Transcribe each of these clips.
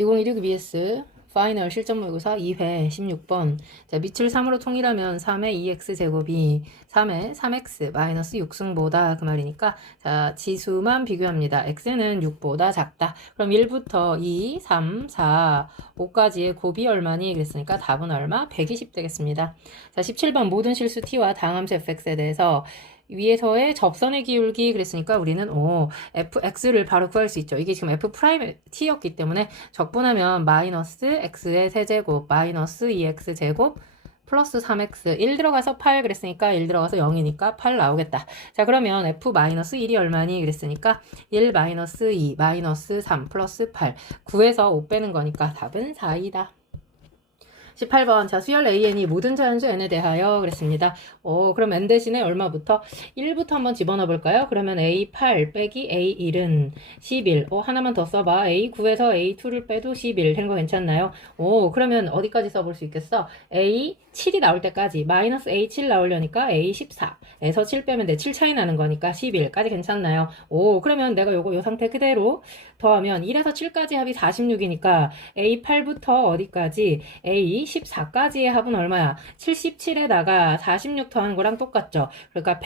2016 BS 파이널 실전 모의고사 2회 16번 자, 밑을 3으로 통일하면 3의 2x 제곱이 3의 3x 마이너스 6승보다 그 말이니까 자 지수만 비교합니다. x는 6보다 작다. 그럼 1부터 2, 3, 4, 5까지의 곱이 얼마니? 그랬으니까 답은 얼마? 120 되겠습니다. 자 17번 모든 실수 t와 당함수 fx에 대해서 위에서의 접선의 기울기 그랬으니까 우리는 오 fx를 바로 구할 수 있죠. 이게 지금 f 프라임 t였기 때문에 적분하면 마이너스 x의 세제곱 마이너스 2x 제곱 플러스 3x 1 들어가서 8 그랬으니까 1 들어가서 0이니까 8 나오겠다. 자 그러면 f 마이너스 1이 얼마니 그랬으니까 1 마이너스 2 마이너스 3 플러스 8 9에서 5 빼는 거니까 답은 4이다. 18번 자 수열 AN이 모든 자연수 N에 대하여 그랬습니다. 오 그럼 N 대신에 얼마부터? 1부터 한번 집어넣어 볼까요? 그러면 A8 빼기 A1은 11. 오 하나만 더 써봐. A9에서 A2를 빼도 11. 된 거 괜찮나요? 오 그러면 어디까지 써볼 수 있겠어? A7이 나올 때까지 마이너스 A7 나오려니까 A14에서 7 빼면 돼. 7 차이 나는 거니까 11까지 괜찮나요? 오 그러면 내가 요거 요 상태 그대로 더하면 1에서 7까지 합이 46이니까 A8부터 어디까지 A 14까지의 합은 얼마야? 77에다가 46 더한 거랑 똑같죠. 그러니까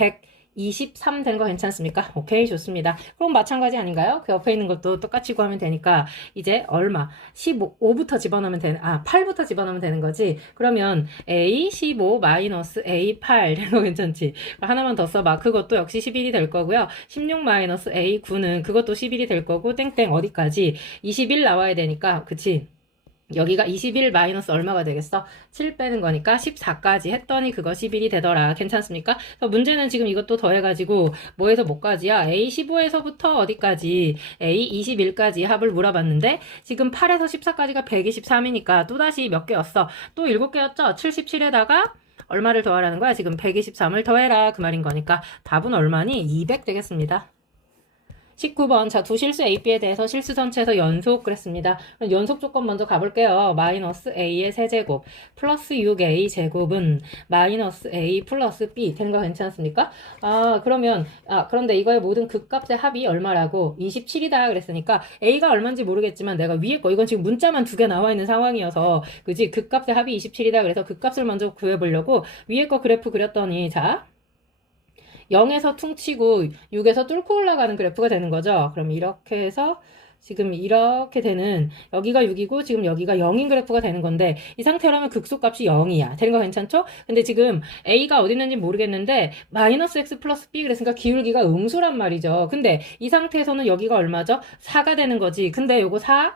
123 된 거 괜찮습니까? 오케이, 좋습니다. 그럼 마찬가지 아닌가요? 그 옆에 있는 것도 똑같이 구하면 되니까 이제 얼마? 15, 5부터 집어넣으면 되는, 아, 8부터 집어넣으면 되는 거지. 그러면 A 15 마이너스 A 8된거 괜찮지? 하나만 더 써봐. 그것도 역시 11이 될 거고요. 16 마이너스 A 9는 그것도 11이 될 거고, 땡땡 어디까지? 21 나와야 되니까, 그치? 여기가 21 마이너스 얼마가 되겠어? 7 빼는 거니까 14까지 했더니 그거 11이 되더라. 괜찮습니까? 문제는 지금 이것도 더해가지고 뭐에서 뭐까지야? A15에서부터 어디까지? A21까지 합을 물어봤는데 지금 8에서 14까지가 123이니까 또다시 몇 개였어? 또 7개였죠? 77에다가 얼마를 더하라는 거야? 지금 123을 더해라. 그 말인 거니까 답은 얼마니? 200 되겠습니다. 19번 자 두 실수 AB에 대해서 실수 전체에서 연속 그랬습니다. 그럼 연속 조건 먼저 가볼게요. 마이너스 A의 세제곱 플러스 6A 제곱은 마이너스 A 플러스 B 된거 괜찮습니까? 아 그러면 아 그런데 이거의 모든 극값의 합이 얼마라고 27이다 그랬으니까 A가 얼마인지 모르겠지만 내가 위에 거 이건 지금 문자만 두 개 나와 있는 상황이어서 그지 극값의 합이 27이다 그래서 극값을 먼저 구해보려고 위에 거 그래프 그렸더니 자 0에서 퉁치고 6에서 뚫고 올라가는 그래프가 되는 거죠. 그럼 이렇게 해서 지금 이렇게 되는 여기가 6이고 지금 여기가 0인 그래프가 되는 건데 이 상태라면 극소값이 0이야. 되는 거 괜찮죠? 근데 지금 A가 어디 있는지 모르겠는데 마이너스 X 플러스 B 그랬으니까 기울기가 음수란 말이죠. 근데 이 상태에서는 여기가 얼마죠? 4가 되는 거지. 근데 요거 4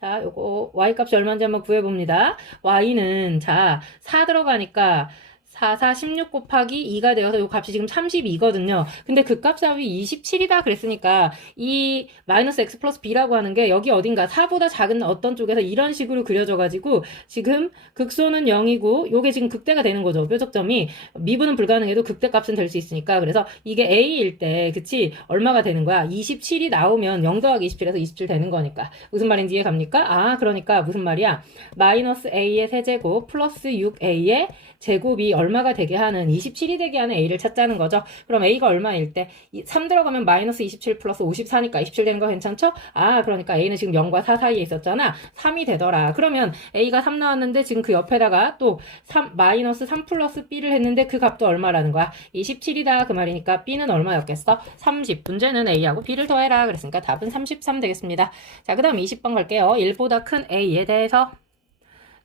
자, 요거 y 값이 얼마인지 한번 구해 봅니다. y는 자, 4 들어가니까 4, 4, 16 곱하기 2가 되어서 이 값이 지금 32거든요. 근데 그 값 합이 27이다 그랬으니까 이 마이너스 x 플러스 b라고 하는 게 여기 어딘가 4보다 작은 어떤 쪽에서 이런 식으로 그려져가지고 지금 극소는 0이고 요게 지금 극대가 되는 거죠. 뾰족점이 미분은 불가능해도 극대 값은 될 수 있으니까 그래서 이게 a일 때 그치 얼마가 되는 거야? 27이 나오면 0 더하기 27에서 27 되는 거니까 무슨 말인지 이해 갑니까? 아 그러니까 무슨 말이야? 마이너스 a의 세제곱 플러스 6a의 제곱이 얼마 가 되게 하는 27이 되게 하는 a를 찾자는 거죠. 그럼 a가 얼마일 때 3 들어가면 마이너스 27 플러스 54니까 27 되는 거 괜찮죠? 아 그러니까 a는 지금 0과 4 사이에 있었잖아. 3이 되더라. 그러면 a가 3 나왔는데 지금 그 옆에다가 또 3 마이너스 3 플러스 b를 했는데 그 값도 얼마라는 거야? 27이다 그 말이니까 b는 얼마였겠어? 30. 문제는 a하고 b를 더해라. 그랬으니까 답은 33 되겠습니다. 자, 그 다음 20번 갈게요. 1보다 큰 a에 대해서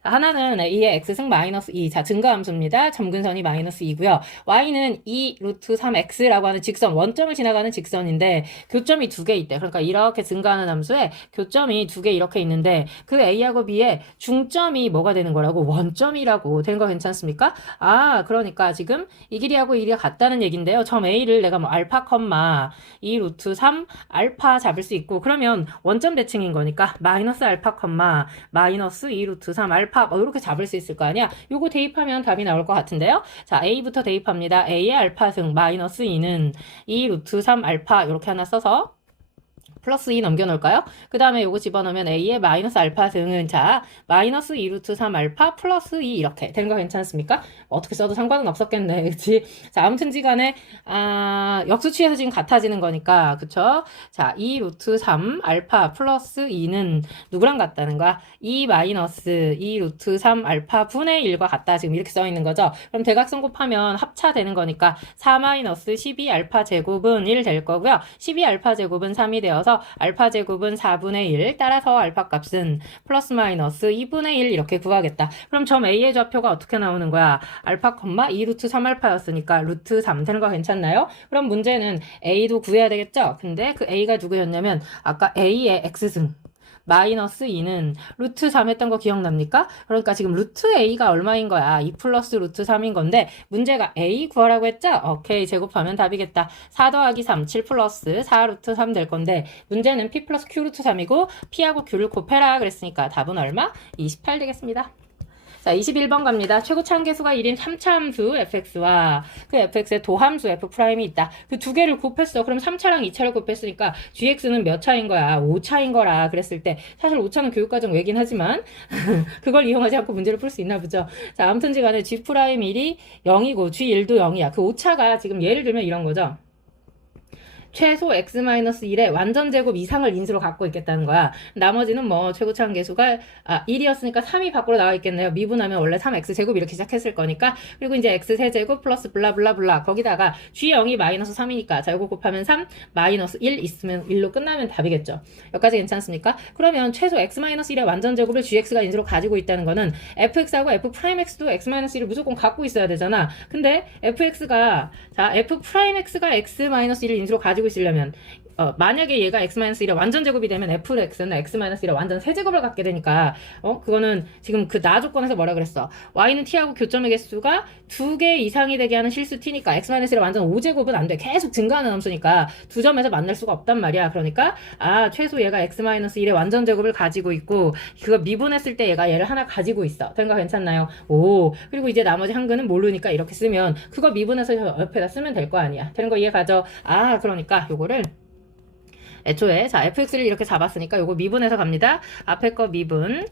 하나는 a의 x승 마이너스 2. 자, 증가함수입니다. 점근선이 마이너스 2고요. y는 2 루트 3x라고 하는 직선, 원점을 지나가는 직선인데 교점이 두 개 있대. 그러니까 이렇게 증가하는 함수에 교점이 두 개 이렇게 있는데 그 a하고 b의 중점이 뭐가 되는 거라고? 원점이라고 된 거 괜찮습니까? 아, 그러니까 지금 이 길이하고 이 길이가 같다는 얘긴데요. 점 a를 내가 뭐 알파 컴마 2 루트 3 알파 잡을 수 있고 그러면 원점 대칭인 거니까 마이너스 알파 컴마 마이너스 2 루트 3 알파 알파 뭐 이렇게 잡을 수 있을 거 아니야. 요거 대입하면 답이 나올 것 같은데요. 자, A부터 대입합니다. A의 알파승 마이너스 2는 2 루트 3 알파 이렇게 하나 써서 플러스 2 넘겨놓을까요? 그 다음에 요거 집어넣으면 a의 마이너스 알파 등은 자 마이너스 2 루트 3 알파 플러스 2 이렇게 되는 거 괜찮습니까? 어떻게 써도 상관은 없었겠네 그치? 자 아무튼지 간에 아, 역수취에서 지금 같아지는 거니까 그쵸? 자, 2 루트 3 알파 플러스 2는 누구랑 같다는 거야? 2 마이너스 2 루트 3 알파 분의 1과 같다 지금 이렇게 써 있는 거죠? 그럼 대각선 곱하면 합차되는 거니까 4 마이너스 12 알파 제곱은 1 될 거고요. 12 알파 제곱은 3이 되어서 알파 제곱은 4분의 1 따라서 알파 값은 플러스 마이너스 2분의 1 이렇게 구하겠다. 그럼 점 A의 좌표가 어떻게 나오는 거야? 알파 콤마 2 루트 3 알파였으니까 루트 3 되는 거 괜찮나요? 그럼 문제는 A도 구해야 되겠죠? 근데 그 A가 누구였냐면 아까 A의 X승 마이너스 2는 루트 3 했던 거 기억납니까? 그러니까 지금 루트 A가 얼마인 거야? 2 플러스 루트 3인 건데 문제가 A 구하라고 했죠? 오케이 제곱하면 답이겠다. 4 더하기 3 7 플러스 4 루트 3 될 건데 문제는 P 플러스 Q 루트 3이고 P하고 Q를 곱해라 그랬으니까 답은 얼마? 28 되겠습니다. 자, 21번 갑니다. 최고 차함계수가 1인 3차 함수 fx와 그 fx의 도함수 f'이 있다. 그 두 개를 곱했어. 그럼 3차랑 2차를 곱했으니까 gx는 몇 차인 거야? 5차인 거라 그랬을 때 사실 5차는 교육과정 외긴 하지만 그걸 이용하지 않고 문제를 풀 수 있나 보죠. 자, 아무튼 지 간에 g'1이 0이고 g1도 0이야. 그 5차가 지금 예를 들면 이런 거죠. 최소 x-1의 완전 제곱 이상을 인수로 갖고 있겠다는 거야. 나머지는 뭐 최고차항 계수가 아, 1이었으니까 3이 밖으로 나와 있겠네요. 미분하면 원래 3x 제곱 이렇게 시작했을 거니까. 그리고 이제 x 세제곱 플러스 블라블라블라 거기다가 g0이 마이너스 3이니까 자 이거 곱하면 3 마이너스 1 있으면 1로 끝나면 답이겠죠. 여기까지 괜찮습니까? 그러면 최소 x-1의 완전 제곱을 gx가 인수로 가지고 있다는 거는 fx하고 f'x도 x-1을 무조건 갖고 있어야 되잖아. 근데 fx가 자 f'x가 x-1을 인수로 가지고 있으려면 어, 만약에 얘가 x-1의 완전 제곱이 되면 fx는 x-1의 완전 세제곱을 갖게 되니까 어 그거는 지금 그 나 조건에서 뭐라 그랬어? Y는 t하고 교점의 개수가 두 개 이상이 되게 하는 실수 t니까 x-1의 완전 5제곱은 안 돼. 계속 증가하는 함수니까 두 점에서 만날 수가 없단 말이야. 그러니까 아 최소 얘가 x-1의 완전 제곱을 가지고 있고 그거 미분했을 때 얘가 얘를 하나 가지고 있어. 된거 괜찮나요? 오. 그리고 이제 나머지 한 근은 모르니까 이렇게 쓰면 그거 미분해서 옆에다 쓰면 될 거 아니야. 되는 거 이해 가죠? 아 그러니까 요거를 애초에. 자 fx를 이렇게 잡았으니까 요거 미분해서 갑니다. 앞에 거 미분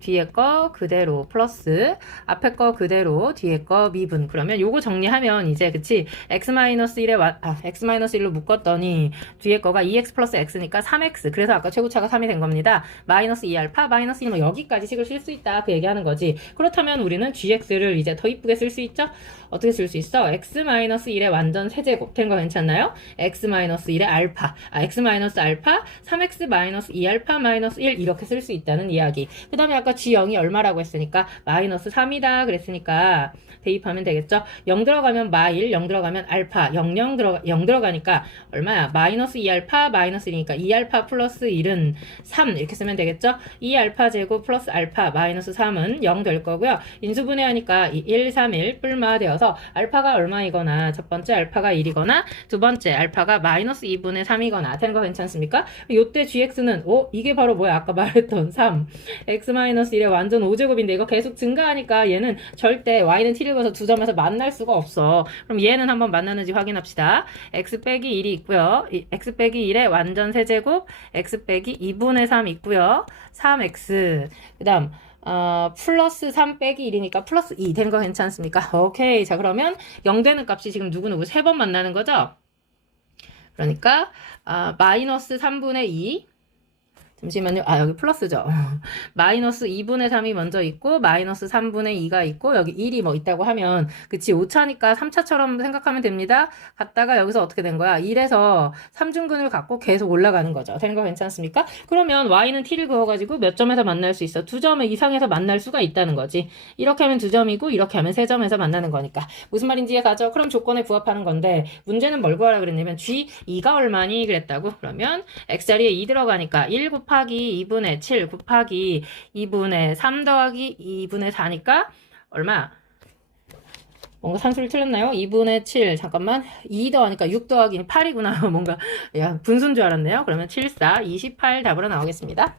뒤에 거 그대로 플러스 앞에 거 그대로 뒤에 거 미분. 그러면 요거 정리하면 이제 그치? X-1에 와, 아, x-1로 묶었더니 뒤에 거가 2x 플러스 x니까 3x 그래서 아까 최고차가 3이 된 겁니다. 마이너스 2알파 마이너스 2는 여기까지 식을 쓸 수 있다. 그 얘기하는 거지. 그렇다면 우리는 gx를 이제 더 이쁘게 쓸 수 있죠? 어떻게 쓸 수 있어? X-1의 완전 세제곱. 된 거 괜찮나요? X-1의 알파. 아 x 알파 3x 마이너스 2알파 마이너스 1 이렇게 쓸 수 있다는 이야기 그 다음에 아까 G0이 얼마라고 했으니까 마이너스 3이다 그랬으니까 대입하면 되겠죠. 0 들어가면 마일, 0 들어가면 알파, 0, 0 들어가, 0 들어가니까 얼마야? 마이너스 2알파, 마이너스 1이니까 2알파 플러스 1은 3 이렇게 쓰면 되겠죠. 2알파 제곱 플러스 알파 마이너스 3은 0 될 거고요. 인수분해하니까 1, 3, 1 뿔마 되어서 알파가 얼마이거나 첫 번째 알파가 1이거나 두 번째 알파가 마이너스 2분의 3이거나 되는 거 괜찮습니 까? 요때 gx는 어? 이게 바로 뭐야? 아까 말했던 3 x 마이너스 1의 완전 5제곱인데 이거 계속 증가하니까 얘는 절대 y는 t를 그어서 두 점에서 만날 수가 없어. 그럼 얘는 한번 만나는지 확인합시다. x 빼기 1이 있고요. x 빼기 1의 완전 세제곱 x 빼기 2분의 3 있고요. 3x 그 다음 어, 플러스 3 빼기 1이니까 플러스 2 되는 거 괜찮습니까? 오케이. 자, 그러면 0 되는 값이 지금 누구누구 세 번 만나는 거죠? 그러니까, 아, 마이너스 3분의 2 잠시만요. 아, 여기 플러스죠. 마이너스 2분의 3이 먼저 있고, 마이너스 3분의 2가 있고, 여기 1이 뭐 있다고 하면, 그치, 5차니까 3차처럼 생각하면 됩니다. 갔다가 여기서 어떻게 된 거야? 1에서 3중근을 갖고 계속 올라가는 거죠. 되는 거 괜찮습니까? 그러면 y는 t를 그어가지고 몇 점에서 만날 수 있어? 두 점 이상에서 만날 수가 있다는 거지. 이렇게 하면 두 점이고, 이렇게 하면 세 점에서 만나는 거니까. 무슨 말인지 이해가죠? 그럼 조건에 부합하는 건데, 문제는 뭘 구하라 그랬냐면, g 2가 얼마니? 그랬다고? 그러면 x자리에 2 들어가니까 1 곱 곱하기 2분의 7 곱하기 2분의 3 더하기 2분의 4니까 얼마? 뭔가 산수를 틀렸나요? 2분의 7 잠깐만 2 더하니까 6 더하기 8이구나 뭔가 야 분수인 줄 알았네요 그러면 7, 4, 28 답으로 나오겠습니다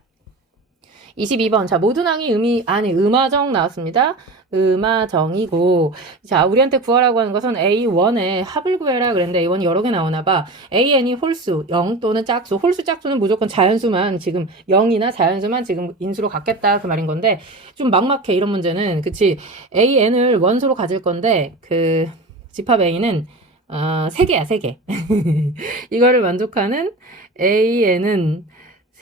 22번. 자, 모든 항이 음이, 아니, 음화정 나왔습니다. 음화정이고. 자, 우리한테 구하라고 하는 것은 A1의 합을 구해라 그랬는데 A1이 여러 개 나오나 봐. AN이 홀수, 0 또는 짝수. 홀수, 짝수는 무조건 자연수만 지금 0이나 자연수만 지금 인수로 갖겠다 그 말인 건데 좀 막막해 이런 문제는. 그치? AN을 원소로 가질 건데 그 집합 A는 어, 3개야, 3개. 이거를 만족하는 AN은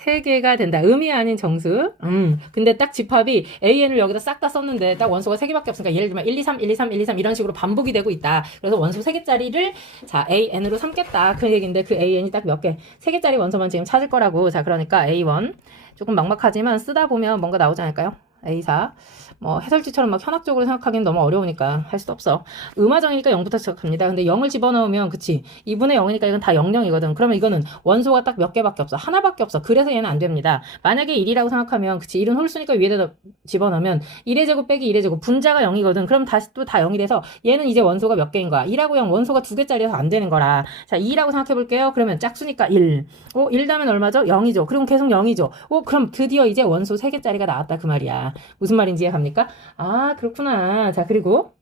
3개가 된다. 음이 아닌 정수. 음. 근데 딱 집합이 AN을 여기다 싹 다 썼는데 딱 원소가 3개밖에 없으니까 예를 들면 1, 2, 3, 1, 2, 3, 1, 2, 3 이런 식으로 반복이 되고 있다. 그래서 원소 3개짜리를 자, AN으로 삼겠다. 그 얘기인데 그 AN이 딱 몇 개? 3개짜리 원소만 지금 찾을 거라고. 자, 그러니까 A1. 조금 막막하지만 쓰다 보면 뭔가 나오지 않을까요? A4. 뭐 해설지처럼 막 현학적으로 생각하기는 너무 어려우니까 할 수도 없어. 음화정이니까 0부터 시작합니다. 근데 0을 집어넣으면 그치 2분의 0이니까 이건 다 00이거든. 그러면 이거는 원소가 딱 몇 개밖에 없어. 하나밖에 없어. 그래서 얘는 안 됩니다. 만약에 1이라고 생각하면 그치 1은 홀수니까 위에다 집어넣으면 1의 제곱 빼기 1의 제곱 분자가 0이거든. 그럼 다시 또 다 0이 돼서 얘는 이제 원소가 몇 개인 거야. 2하고 0 원소가 두 개짜리여서 안 되는 거라. 자 2라고 생각해 볼게요. 그러면 짝수니까 1. 오, 1 다음엔 얼마죠? 0이죠. 그리고 계속 0이죠. 오, 그럼 드디어 이제 원소 3개짜리가 나왔다 그 말이야. 무슨 말인지 이해갑니 까? 아, 그렇구나. 자, 그리고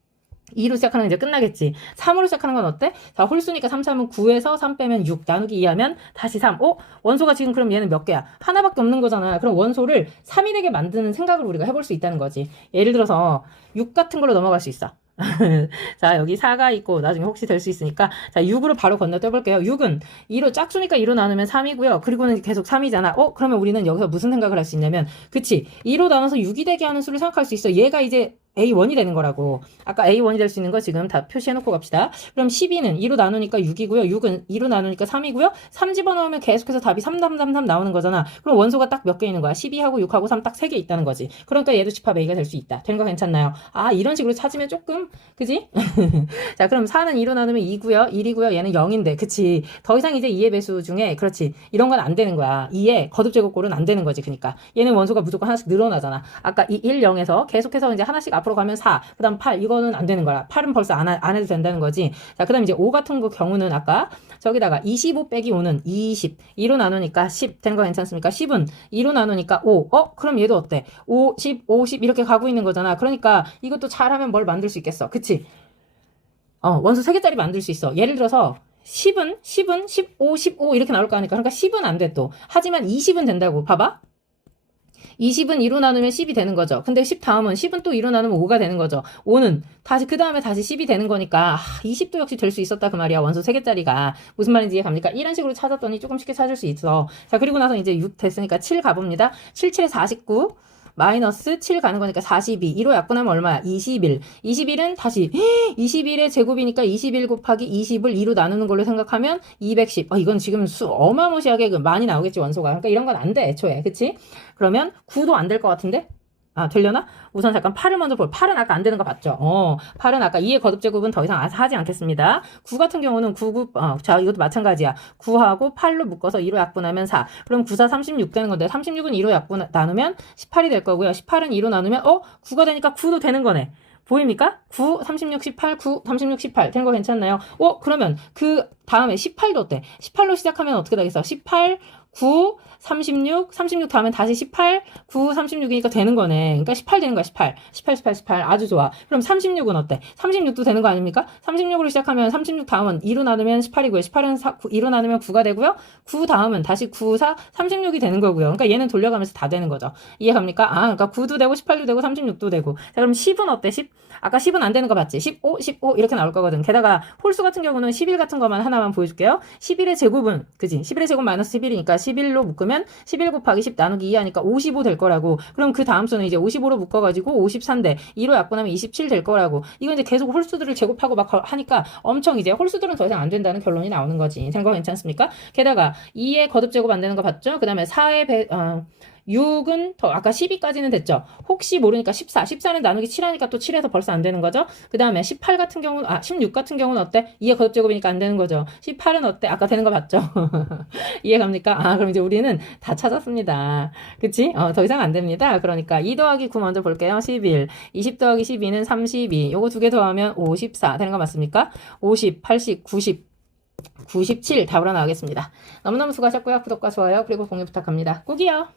2로 시작하는 건 이제 끝나겠지. 3으로 시작하는 건 어때? 자, 홀수니까 3, 3은 9에서 3 빼면 6, 나누기 2 하면 다시 3. 어? 원소가 지금 그럼 얘는 몇 개야? 하나밖에 없는 거잖아. 그럼 원소를 3이 되게 만드는 생각을 우리가 해볼 수 있다는 거지. 예를 들어서 6 같은 걸로 넘어갈 수 있어. 자, 여기 4가 있고, 나중에 혹시 될 수 있으니까. 자, 6으로 바로 건너뛰어 볼게요. 6은 2로 짝수니까 2로 나누면 3이고요. 그리고는 계속 3이잖아. 어, 그러면 우리는 여기서 무슨 생각을 할 수 있냐면, 그치. 2로 나눠서 6이 되게 하는 수를 생각할 수 있어. 얘가 이제 A1이 되는 거라고. 아까 A1이 될 수 있는 거 지금 다 표시해놓고 갑시다. 그럼 12는 2로 나누니까 6이고요. 6은 2로 나누니까 3이고요. 3 집어넣으면 계속해서 답이 3, 3, 3, 3 나오는 거잖아. 그럼 원소가 딱 몇 개 있는 거야? 12하고 6하고 3 딱 3개 있다는 거지. 그러니까 얘도 집합 A가 될 수 있다. 된 거 괜찮나요? 아, 이런 식으로 찾으면 조금, 그지? 자, 그럼 4는 2로 나누면 2고요. 1이고요. 얘는 0인데. 그치. 더 이상 이제 2의 배수 중에, 그렇지. 이런 건 안 되는 거야. 2의 거듭제곱골은 안 되는 거지. 그니까. 얘는 원소가 무조건 하나씩 늘어나잖아. 아까 이 1, 0에서 계속해서 이제 하나씩 앞 으로 가면 4, 그 다음 8, 이거는 안 되는 거야. 8은 벌써 안, 하- 안 해도 된다는 거지. 자, 그 다음 이제 5 같은 거 경우는 아까 저기다가 25 빼기 5는 20. 2로 나누니까 10. 된 거 괜찮습니까? 10은 2로 나누니까 5. 어? 그럼 얘도 어때? 5, 10, 50 이렇게 가고 있는 거잖아. 그러니까 이것도 잘하면 뭘 만들 수 있겠어. 그치? 어, 원소 3개짜리 만들 수 있어. 예를 들어서 10은, 10은, 15, 15 이렇게 나올 거 아니까. 그러니까 10은 안 돼 또. 하지만 20은 된다고. 봐봐. 20은 2로 나누면 10이 되는 거죠. 근데 10 다음은 10은 또 2로 나누면 5가 되는 거죠. 5는 다시 그 다음에 다시 10이 되는 거니까 아, 20도 역시 될 수 있었다 그 말이야. 원소 3개짜리가. 무슨 말인지 이해 갑니까? 이런 식으로 찾았더니 조금 쉽게 찾을 수 있어. 자, 그리고 나서 이제 6 됐으니까 7 가봅니다. 7, 7에 49. 마이너스 7 가는 거니까 42. 2로 약분하면 얼마야? 21. 21은 다시 21의 제곱이니까 21 곱하기 20을 2로 나누는 걸로 생각하면 210. 아, 이건 지금 수 어마무시하게 그 많이 나오겠지, 원소가. 그러니까 이런 건 안 돼, 애초에. 그치? 그러면 9도 안 될 것 같은데? 아, 되려나? 우선 잠깐 8을 먼저 볼. 8은 아까 안 되는 거 봤죠? 어, 8은 아까 2의 거듭 제곱은 더 이상 하지 않겠습니다. 9 같은 경우는 9, 9, 어, 자, 이것도 마찬가지야. 9하고 8로 묶어서 2로 약분하면 4. 그럼 9, 4, 36 되는 건데, 36은 2로 약분, 나누면 18이 될 거고요. 18은 2로 나누면, 어? 9가 되니까 9도 되는 거네. 보입니까? 9, 36, 18, 9, 36, 18. 된 거 괜찮나요? 어, 그러면 그 다음에 18도 어때? 18로 시작하면 어떻게 되겠어? 18, 9, 36, 36 다음엔 다시 18, 9, 36이니까 되는 거네. 그러니까 18 되는 거야, 18. 18, 18, 18. 아주 좋아. 그럼 36은 어때? 36도 되는 거 아닙니까? 36으로 시작하면 36 다음은 2로 나누면 18이고요. 18은 4, 9, 2로 나누면 9가 되고요. 9 다음은 다시 9, 4, 36이 되는 거고요. 그러니까 얘는 돌려가면서 다 되는 거죠. 이해갑니까? 아, 그러니까 9도 되고 18도 되고 36도 되고. 자, 그럼 10은 어때? 10? 아까 10은 안 되는 거 봤지? 15, 15 이렇게 나올 거거든. 게다가 홀수 같은 경우는 11 같은 것만 하나만 보여줄게요. 11의 제곱은 그지? 11의 제곱 마이너스 11이니까 11로 묶으면 11 곱하기 10 나누기 2 하니까 55 될 거라고. 그럼 그 다음 수는 이제 55로 묶어가지고 53대 2로 약분하면 27 될 거라고. 이거 이제 계속 홀수들을 제곱하고 막 하니까 엄청 이제 홀수들은 더 이상 안 된다는 결론이 나오는 거지. 생각 괜찮습니까? 게다가 2의 거듭 제곱 안 되는 거 봤죠? 그 다음에 4의 배, 어, 6은 더 아까 12까지는 됐죠. 혹시 모르니까 14. 14는 나누기 7하니까 또 7에서 벌써 안 되는 거죠. 그 다음에 18 같은 경우는 아 16 같은 경우는 어때? 2의 거듭제곱이니까 안 되는 거죠. 18은 어때? 아까 되는 거 봤죠. 이해 갑니까? 아 그럼 이제 우리는 다 찾았습니다. 그치? 어, 더 이상 안 됩니다. 그러니까 2 더하기 9 먼저 볼게요. 11. 20 더하기 12는 32. 요거 두 개 더하면 54. 되는 거 맞습니까? 50, 80, 90. 97 답으로 나오겠습니다. 너무너무 수고하셨고요. 구독과 좋아요 그리고 공유 부탁합니다. 꼭이요.